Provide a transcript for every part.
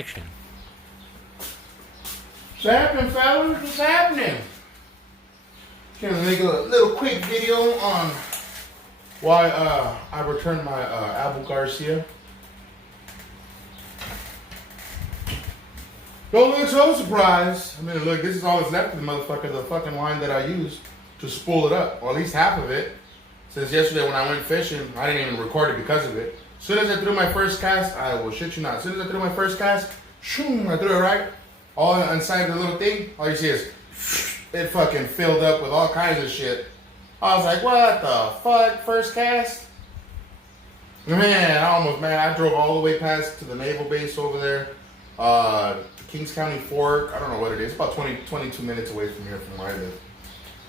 action. What's happening, fellas? What's happening? Gonna make a little quick video on why I returned my ABU GARCIA. Don't look so surprised. I mean, look, this is all that's left of the motherfucker, the fucking line that I used to spool it up, or at least half of it. Since yesterday when I went fishing, I didn't even record it because of it. As soon as I threw my first cast, I will shit you not. As soon as I threw my first cast, shoom, I threw it right. All inside the little thing, all you see is it fucking filled up with all kinds of shit. I was like, what the fuck? First cast? Man, I drove all the way past to the naval base over there. Kings County Fork, I don't know what it is. It's about 22 minutes away from here, from where I live.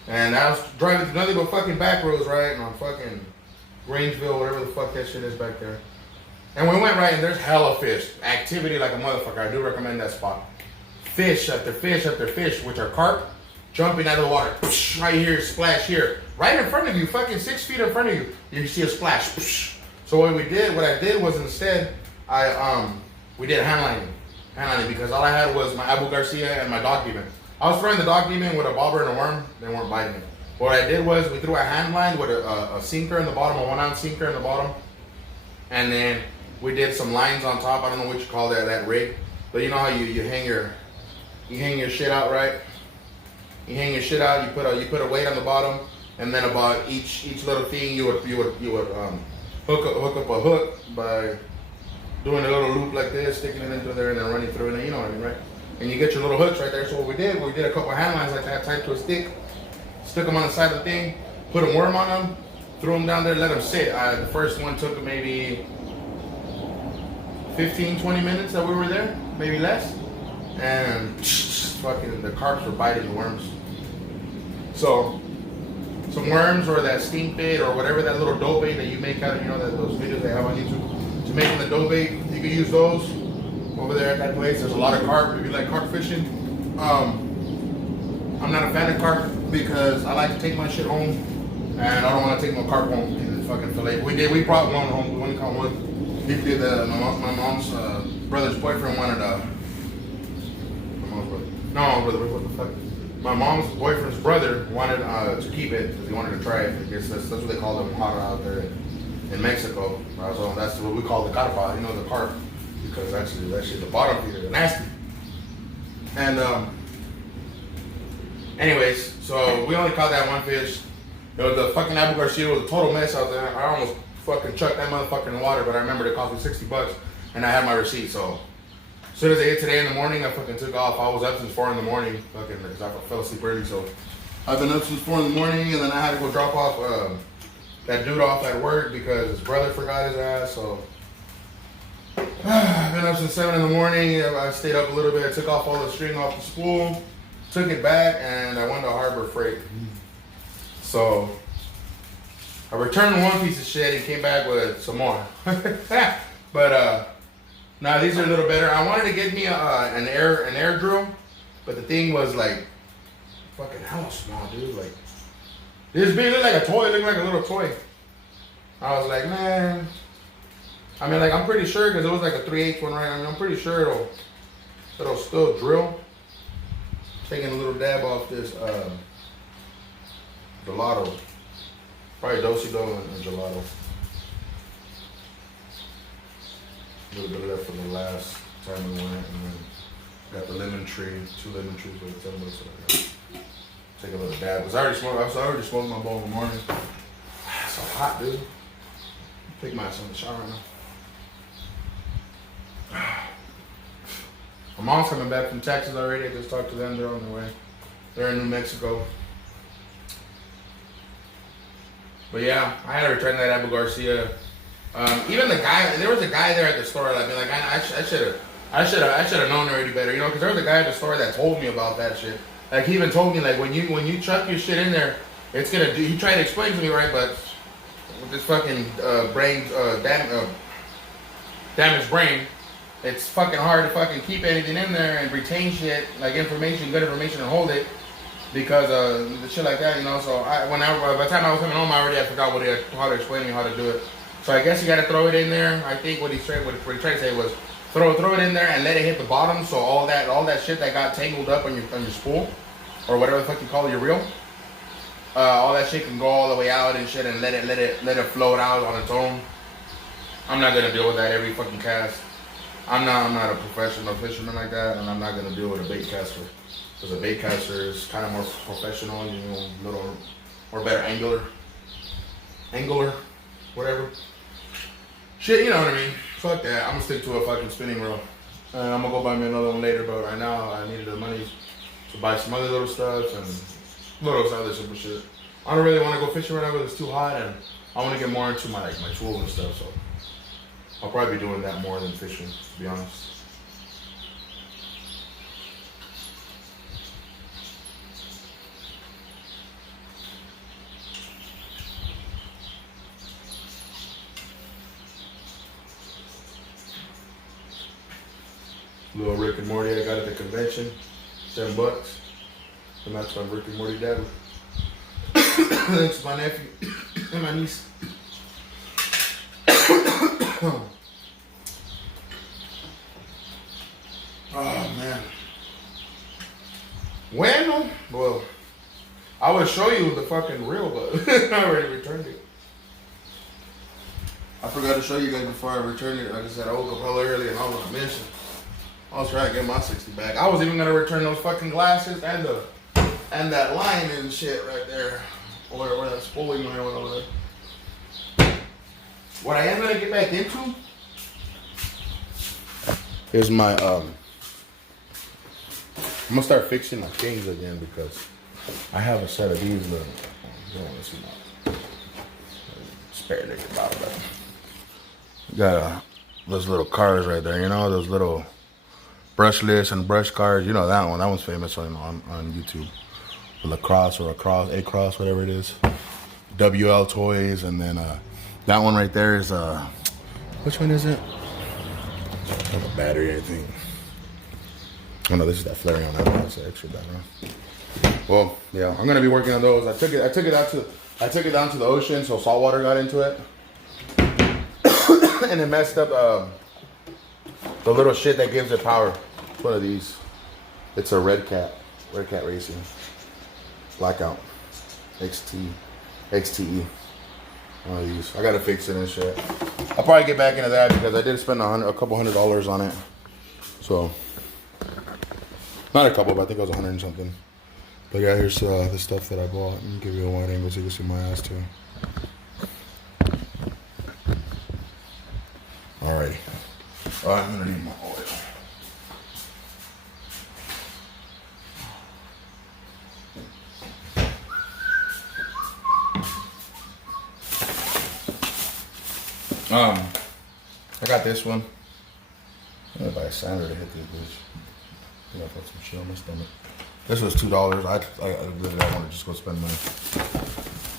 And I was driving through nothing but fucking back roads, right? And on fucking Grangeville, whatever the fuck that shit is back there. And we went right, and there's hella fish. Activity like a motherfucker. I do recommend that spot. Fish after fish after fish, which are carp, jumping out of the water. Right here, splash here. Right in front of you, fucking 6 feet in front of you. You see a splash. So what I did was instead, we did hand lining, because all I had was my ABU GARCIA and my dog demon. I was throwing the dog demon with a bobber and a worm. They weren't biting it. What I did was we threw a hand line with a sinker in the bottom, a 1 ounce sinker in the bottom. And then we did some lines on top. I don't know what you call that rig. But you know how you hang your shit out, right? You hang your shit out, you put a weight on the bottom, and then about each little thing you would hook up a hook by doing a little loop like this, sticking it into there and then running through it, you know what I mean, right? And you get your little hooks right there. So what we did a couple hand lines like that, tied to a stick, stuck them on the side of the thing, put a worm on them, threw them down there, let them sit. The first one took maybe 15, 20 minutes that we were there, maybe less. And fucking the carps were biting the worms. So some worms or that stink bait or whatever, that little dough bait that you make out of, those videos they have on YouTube to making the dough bait, you can use those over there at that place. There's a lot of carp if you like carp fishing. I'm not a fan of carp because I like to take my shit home, and I don't want to take my carp home and fucking fillet. We brought one home. We only caught one. He did my mom's brother's boyfriend wanted my mom's boyfriend's brother wanted to keep it because he wanted to try it. I guess that's what they call them hot out there in Mexico. So that's what we call the carpa, the carp, because actually the bottom feeder, they're nasty. And anyways, so we only caught that one fish. The fucking ABU GARCIA was a total mess out there. I almost fucking chucked that motherfucker in the water, but I remember it cost me $60 and I had my receipt. So as soon as I ate today in the morning, I fucking took off. I was up since 4 in the morning, fucking, because I fell asleep early. So I've been up since 4 in the morning, and then I had to go drop off that dude off at work because his brother forgot his ass. So I've been up since 7 in the morning. I stayed up a little bit. I took off all the string off the spool, took it back, and I went to Harbor Freight. So I returned one piece of shit and came back with some more. But now these are a little better. I wanted to get me an air drill, but the thing was like fucking hella small, dude. Like this big, looked like a toy, looked like a little toy. I was like, man. I mean, like I'm pretty sure because it was like a 3/8 one, right? I mean, I'm pretty sure it'll still drill. Taking a little dab off this gelato, probably Dosido and gelato. A little bit left from the last time we went, and then got the lemon tree, 2 lemon trees with $10. So take a little dab. Because I already smoked my bowl in the morning. It's so hot, dude. Take my ass in the shower right now. My mom's coming back from Texas already. I just talked to them. They're on their way. They're in New Mexico. But yeah, I had to return that ABU GARCIA. Even the guy, there was a guy there at the store. I mean, like I should have known already better, because there was a guy at the store that told me about that shit. Like he even told me, like when you chuck your shit in there, it's gonna do. He tried to explain to me, right, but with this fucking damaged brain, it's fucking hard to fucking keep anything in there and retain shit like information, good information, and hold it. Because the shit like that, So by the time I was coming home, I already had forgot how to explain me how to do it. So I guess you got to throw it in there. I think what he tried to say was Throw it in there and let it hit the bottom, so all that shit that got tangled up on your spool, or whatever the fuck you call it, your reel, all that shit can go all the way out and shit, and let it float out on its own. I'm not gonna deal with that every fucking cast. I'm not a professional fisherman like that, and I'm not gonna deal with a bait caster, because a bait caster is kind of more professional, you know, little or better angler, whatever. Shit, you know what I mean? Fuck that. I'm gonna stick to a fucking spinning reel. I'm gonna go buy me another one later, but right now I needed the money to buy some other little stuff and little other simple shit. I don't really want to go fishing right now because it's too hot, and I want to get more into my tools and stuff. So I'll probably be doing that more than fishing, to be honest. Little Rick and Morty I got at the convention, $7. And that's my Rick and Morty dad. Thanks to my nephew and my niece. Oh man. Well, I would show you the fucking reel, but I already returned it. I forgot to show you guys before I returned it. Like I said, I woke up hella early and I was on a mission. I was trying to get my 60 back. I was even gonna return those fucking glasses and that line and shit right there. Or that spooling line over there. What I am gonna get back into is my I'm gonna start fixing my things again because I have a set of these little you don't want to see my spare liquor bottle. Got those little cars right there, you know, those little brushless and brush cars, you know that one. That one's famous on YouTube. Lacrosse or A-Cross, whatever it is. WL Toys, and then that one right there is which one is it? Like a battery, I think. Oh no, this is that flaring on that one. That's the extra battery. Well, yeah, I'm gonna be working on those. I took it down to the ocean, so salt water got into it, and it messed up the little shit that gives it power. It's one of these. It's a Red Cat Racing Blackout XTE. One of these. I gotta fix it and shit. I'll probably get back into that because I did spend a couple $100 on it. So not a couple, but I think it was $100 and something. But yeah, here's the stuff that I bought. Let me give you a wide angle so you can see my ass too. Alrighty. Alright, I'm gonna need my oil. I got this one. I'm gonna buy a sander to hit this bitch. I gotta put some shit on my stomach. This was $2. I literally want to just go spend money.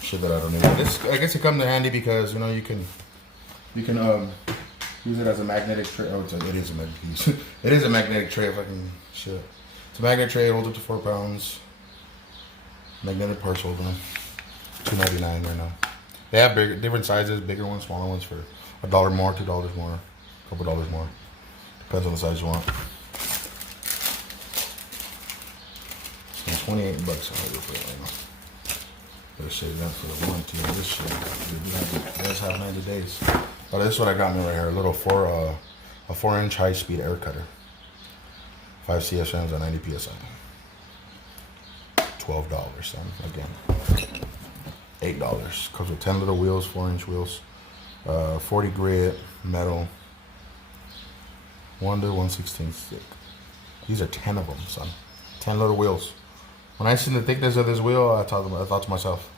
Shit that I don't need. I guess it comes in handy because you know you can use it as a magnetic tray. Oh, it is a magnetic piece. It is a magnetic tray. Fucking shit. It's a magnetic tray. It holds up to 4 pounds. Magnetic parts hold on. $2.99 right now. They have different sizes, bigger ones, smaller ones for $1 more, $2 more, a couple dollars more. Depends on the size you want. It's $28 on it right now. Better save that for the warranty on this shit. It does have 90 days. But this is what I got me right here. A little 4-inch high-speed air cutter. 5 CSMs at 90 PSI. $12, son. Again. $8. Comes with 10 little wheels, 4-inch wheels. 40 grit, metal. 1 to 1/16 stick. These are 10 of them, son. 10 little wheels. When I seen the thickness of this wheel, I thought to myself,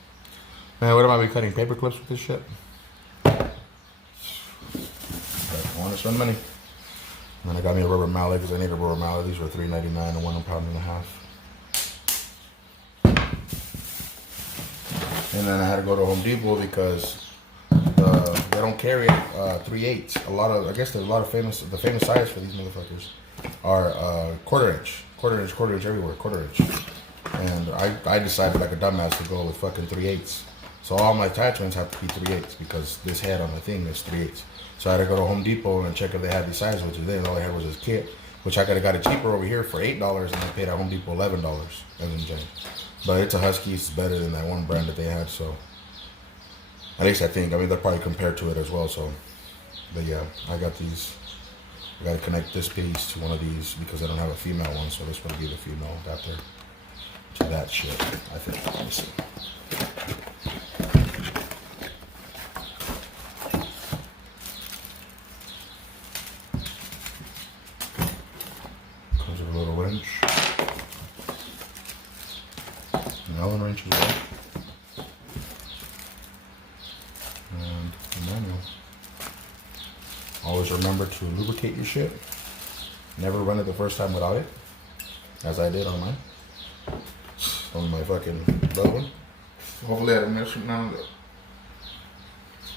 man, what am I be cutting paper clips with this shit? But I want to spend money. And then I got me a rubber mallet because I need a rubber mallet. These were $3.99 and 1 pound and a half. And then I had to go to Home Depot because they don't carry 3/8. I guess there's a lot of the famous size for these motherfuckers are quarter inch everywhere, quarter inch. And I decided like a dumbass to go with fucking 3/8. So all my attachments have to be 3/8 because this head on the thing is 3/8. So I had to go to Home Depot and check if they had these sizes, which is all I had was this kit, which I could have got it cheaper over here for $8, and I paid at Home Depot $11 as in change. But it's a Husky. It's better than that one brand that they had. So at least I think. I mean, they'll probably compare to it as well. So, but yeah, I got these. I got to connect this piece to one of these because I don't have a female one. So this will be the female adapter to that shit, I think. Let me see. Comes with a little wrench. An Allen wrench as well. And a manual. Always remember to lubricate your shit. Never run it the first time without it, as I did on mine. On my fucking little one. Hopefully I don't mess with none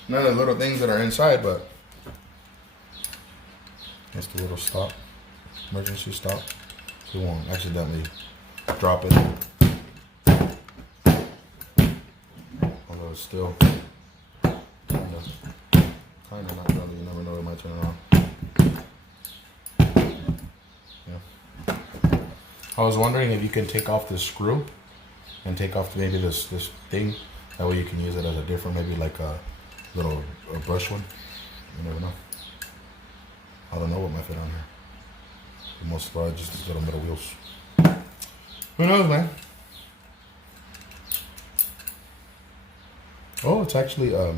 of the little things that are inside, but that's the little stop, emergency stop. So you won't accidentally drop it. Although it's still kinda not really, you never know, it might turn it on. Yeah. I was wondering if you can take off this screw and take off maybe this thing. That way you can use it as a different, maybe like a little brush one. You never know. I don't know what might fit on here. For most part, just these little metal wheels. Who knows, man? Oh, it's actually a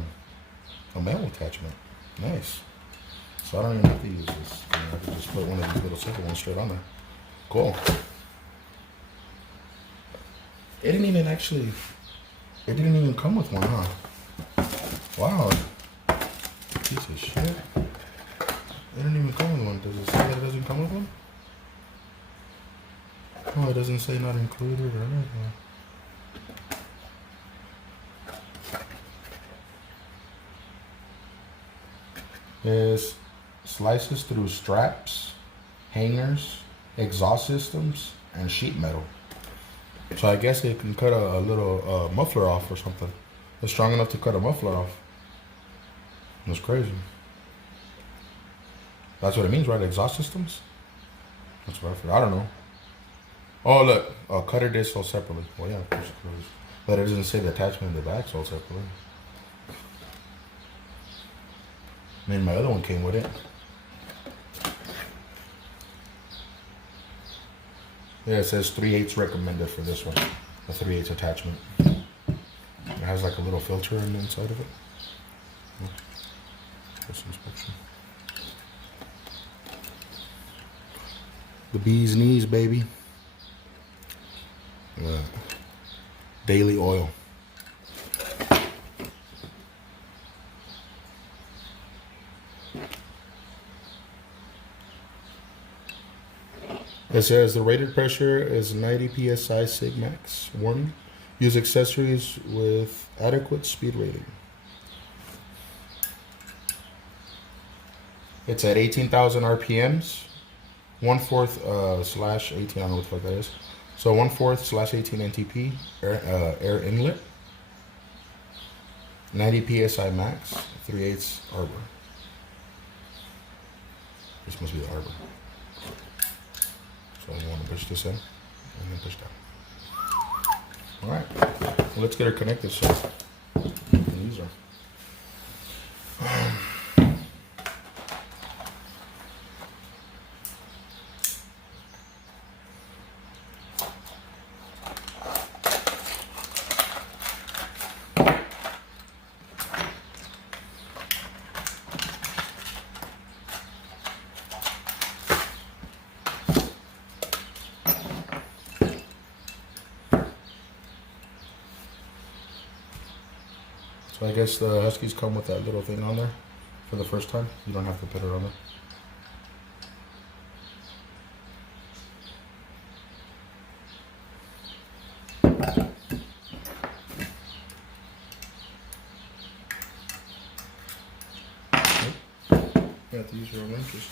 metal attachment. Nice. So I don't even have to use this. You know, I can just put one of these little simple ones straight on there. Cool. It didn't even come with one, huh? Wow. Piece of shit. It didn't even come with one. Does it say that it doesn't come with one? Oh, it doesn't say not included or anything. There's slices through straps, hangers, exhaust systems, and sheet metal. So I guess it can cut a little muffler off or something. It's strong enough to cut a muffler off. That's crazy. That's what it means, right? Exhaust systems? That's what I forgot. I don't know. Oh, look. Cutter disc sold separately. Well, yeah, of course. But it doesn't say the attachment in the back sold separately. I mean, my other one came with it. Yeah, it says 3/8 recommended for this one. A 3/8 attachment. It has like a little filter in the inside of it. First inspection. The bee's knees, baby. Daily oil. It says the rated pressure is 90 psi sig max. Warning: use accessories with adequate speed rating. It's at 18,000 RPMs. 1/4 slash 18. I don't know what the fuck that is. So 1/4 slash 18 NTP air inlet. 90 psi max. 3/8 arbor. This must be the arbor. So you want to push this in and then push down. All right, well, let's get her connected so we can use her. So I guess the Huskies come with that little thing on there for the first time. You don't have to put it on there. You have to use your wrenches.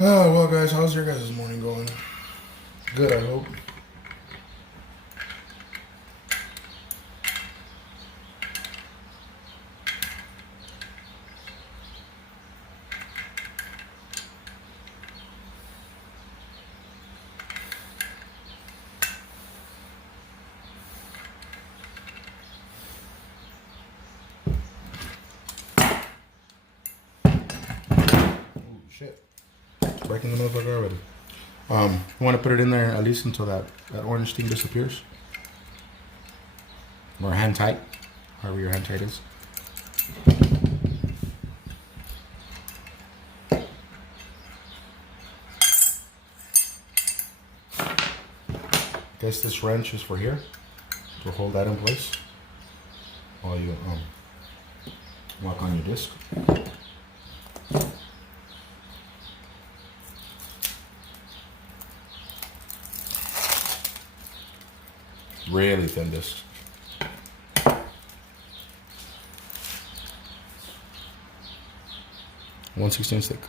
Oh, well, guys, how's your guys' morning going? Good, I hope. Shit. Breaking the motherfucker already. You want to put it in there at least until that orange thing disappears? Or hand tight. However your hand tight is. Guess this wrench is for here. To hold that in place. While you walk on your disc. Really thin disc. 1/16 thick.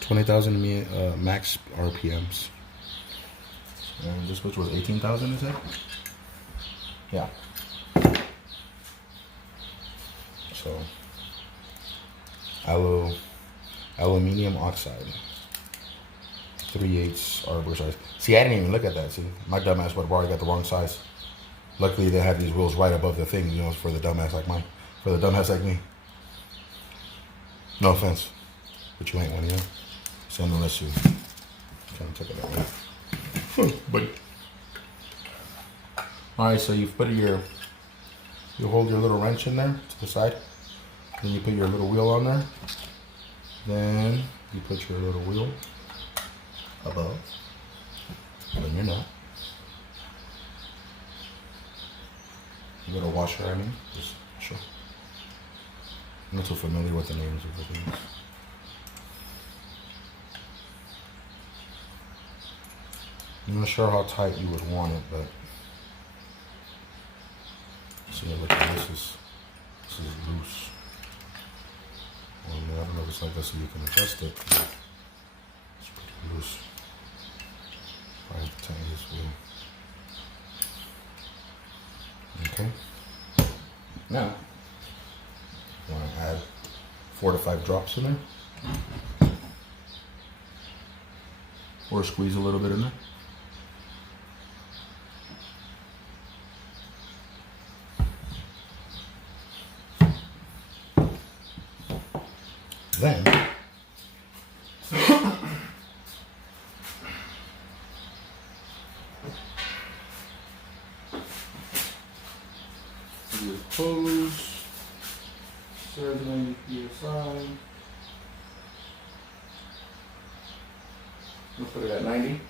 20,000 max RPMs. And this which was 18,000, is it? Yeah. So, aluminium oxide. 3/8 arbor size. See, I didn't even look at that. See, my dumbass would have already got the wrong size. Luckily, they had these wheels right above the thing, you know, for the dumbass like mine. For the dumbass like me. No offense, but you ain't one, you know? So unless you kind of took it that way. But, alright, so you put you hold your little wrench in there to the side. Then you put your little wheel on there. Then you put your little wheel above. Then your nut. You got a washer, I mean, just sure. I'm not so familiar with the names of the things. I'm not sure how tight you would want it, but see, look, this is loose. Well, I don't know if it's like this, so you can adjust it. It's pretty loose. Probably have to tighten this wheel. Okay. Now, you want to add 4 to 5 drops in there, or squeeze a little bit in there. Then your hose, 790 psi. We'll put it at 90.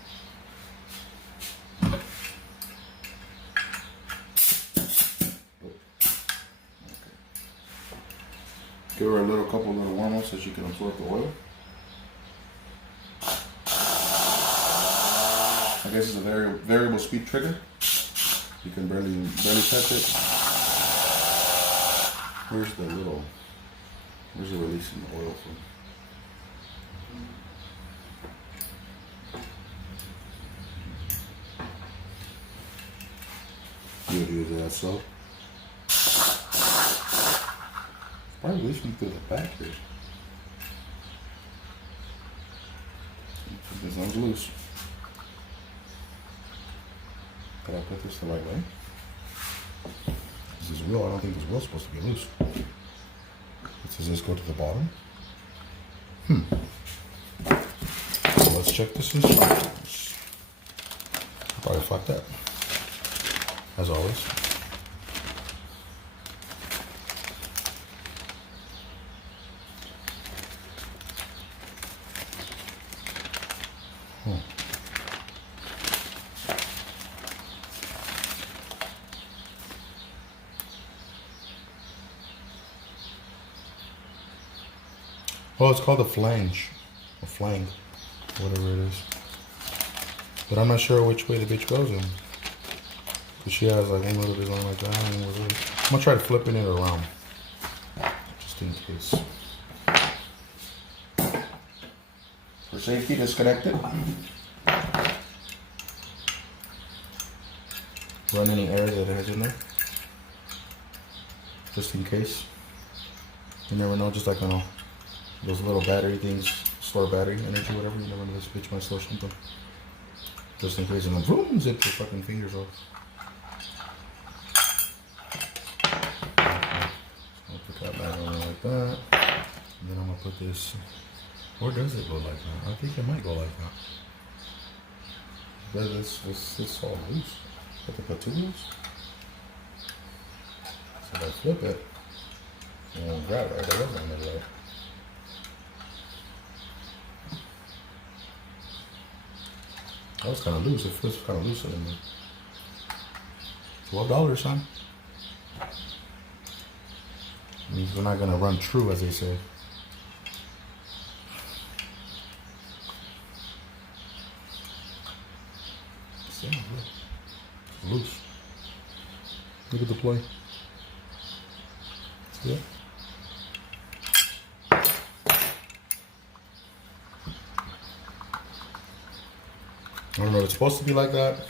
Give her a couple little warm-ups so she can absorb the oil. I guess it's a variable speed trigger. You can barely touch it. Where's the releasing the oil from? You would use that so. Probably releasing through the back here. This one's loose. Did I put this the right way? This is wheel. I don't think this wheel's supposed to be loose. Does this go to the bottom? So let's check this instructions. Probably fucked up. As always. Oh, it's called a flange. A flange. Whatever it is. But I'm not sure which way the bitch goes in. Because she has like one little design like that. I'm going to try flipping it around. Just in case. safety, disconnect it. Run any air that it has in there, just in case. You never know, just like those little battery things, store battery energy, whatever. You never know, this bitch might store something. Just in case, and then boom, zip your fucking fingers off. I'll put that back on like that. And then I'm gonna put this. Or does it go like that? I think it might go like that. But it's all loose. I have to put 2 wheels. So if I flip it, it won't grab right. There wasn't another right. That was kind of loose. It feels kind of looser than me. $12, son. Means we're not gonna run true, as they say. Loose. Look at the play. See that? I don't know if it's supposed to be like that.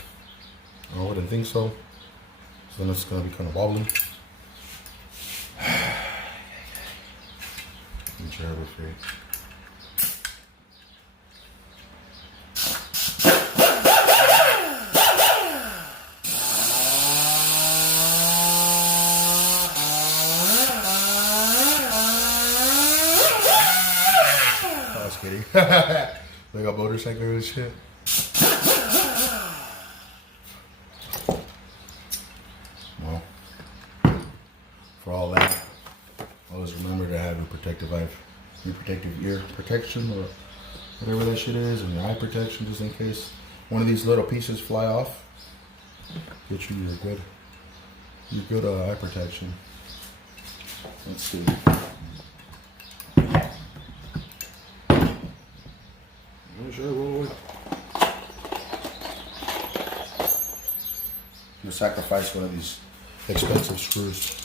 I wouldn't think so. So then it's gonna be kind of wobbly. Terrible free. I was kidding. Like a motorcycle and shit. Well, for all that, always remember to have your protective ear protection or whatever that shit is, and your eye protection, just in case one of these little pieces fly off. Get you your good eye protection. Let's see. Sure, you sacrifice one of these expensive screws.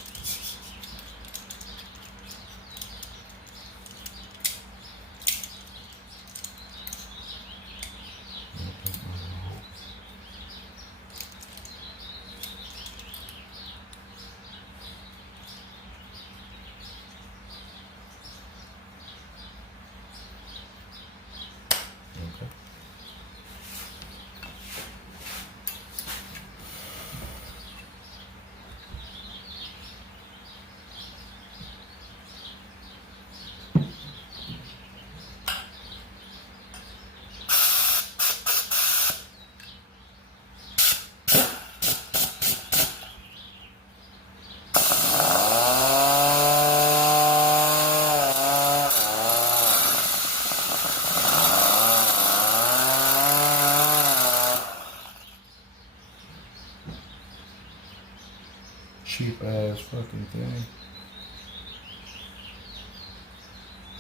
Cheap ass fucking thing.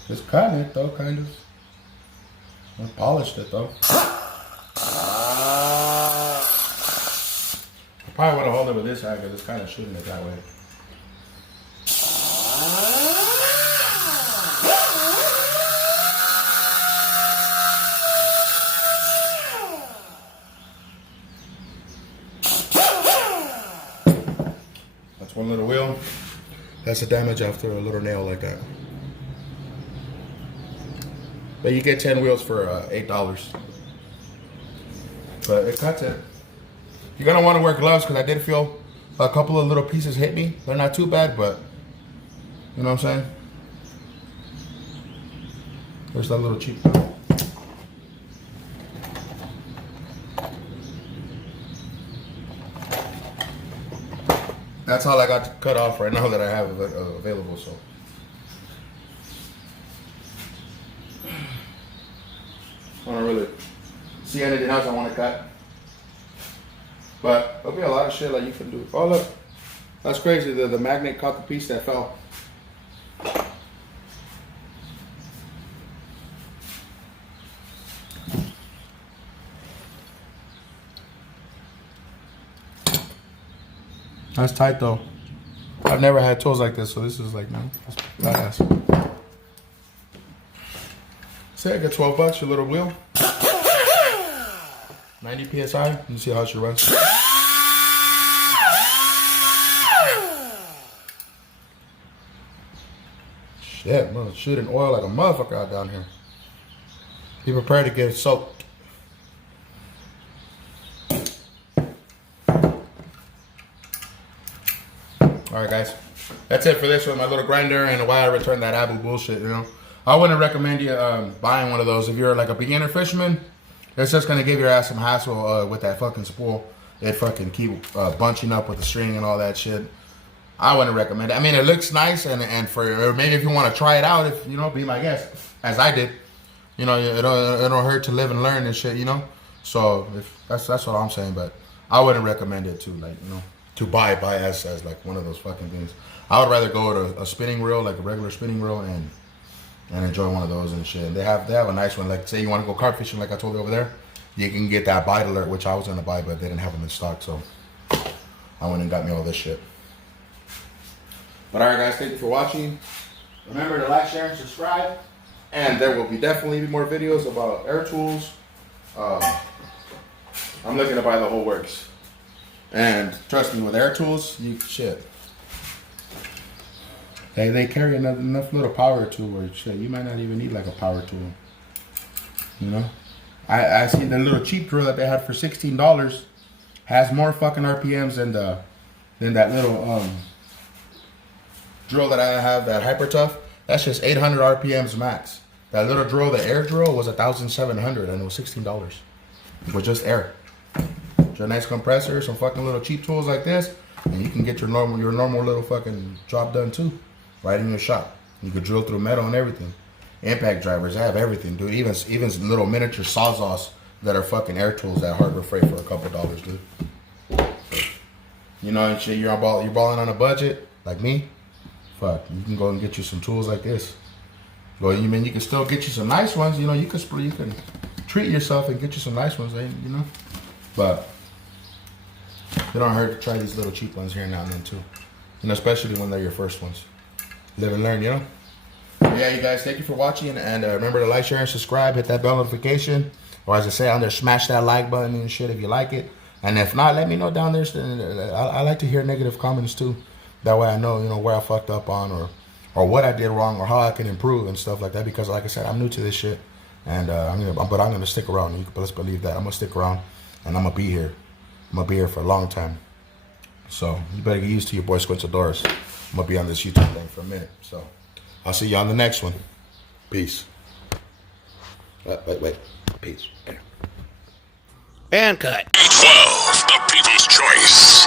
It's cut it though, kind of. I polished it though. I probably would have held it with this side because it's kind of shooting it that way. One little wheel. That's the damage after a little nail like that. But you get 10 wheels for $8. But it cuts it. You're gonna want to wear gloves because I did feel a couple of little pieces hit me. They're not too bad, but you know what I'm saying? There's that little cheap. That's all I got to cut off right now that I have available, so. I don't really see anything else I want to cut. But there'll be a lot of shit that you can do. Oh look, that's crazy. The magnet caught the piece that fell. That's tight though. I've never had tools like this, so this is like, man, that's badass. it. Get $12 your little wheel. 90 psi. Let me see how she runs. Shit, man, shooting oil like a motherfucker out down here. Be prepared to get soaked. Alright guys, that's it for this with my little grinder and why I returned that ABU bullshit, you know. I wouldn't recommend you buying one of those. If you're like a beginner fisherman, it's just going to give your ass some hassle with that fucking spool. It fucking keep bunching up with the string and all that shit. I wouldn't recommend it. I mean, it looks nice, and for maybe if you want to try it out, if you know, be my guest, as I did. You know, it don't hurt to live and learn and shit, you know. So if that's what I'm saying, but I wouldn't recommend it to, like, you know, to buy as like one of those fucking things. I would rather go to a spinning reel, like a regular spinning reel, and enjoy one of those and shit. They have a nice one. Like, say you want to go carp fishing, like I told you over there, you can get that bite alert, which I was gonna buy, but they didn't have them in stock, so I went and got me all this shit. But alright guys, thank you for watching. Remember to like, share, and subscribe. And there will be definitely more videos about air tools. I'm looking to buy the whole works. And trust me, with air tools, they carry enough little power to where shit, you might not even need like a power tool. You know? I seen the little cheap drill that they had for $16 has more fucking RPMs than that little drill that I have, that Hyper Tough. That's just 800 RPMs max. That little drill, the air drill, was 1,700 and it was $16 with just air. Just a nice compressor, some fucking little cheap tools like this, and you can get your normal little fucking job done too, right in your shop. You could drill through metal and everything. Impact drivers, I have everything, dude. Even little miniature sawzalls that are fucking air tools at Harbor Freight for a couple dollars, dude. You know, and shit, you're balling on a budget like me. Fuck, you can go and get you some tools like this. Well, you mean you can still get you some nice ones. You know, you can treat yourself and get you some nice ones, you know. But it don't hurt to try these little cheap ones here and now and then too. You know, especially when they're your first ones. Live and learn, you know. Yeah, you guys, thank you for watching, and remember to like, share, and subscribe. Hit that bell notification, or as I say on there, smash that like button and shit if you like it. And if not, let me know down there. I like to hear negative comments too. That way I know, you know, where I fucked up on, or what I did wrong, or how I can improve and stuff like that. Because like I said, I'm new to this shit, and I'm gonna stick around. Let's believe that I'm gonna stick around, and I'm gonna be here. I'm gonna be here for a long time. So you better get used to your boy Squintadoras. I'm gonna be on this YouTube thing for a minute. So I'll see you on the next one. Peace. Wait. Peace. And cut. 12, the people's choice.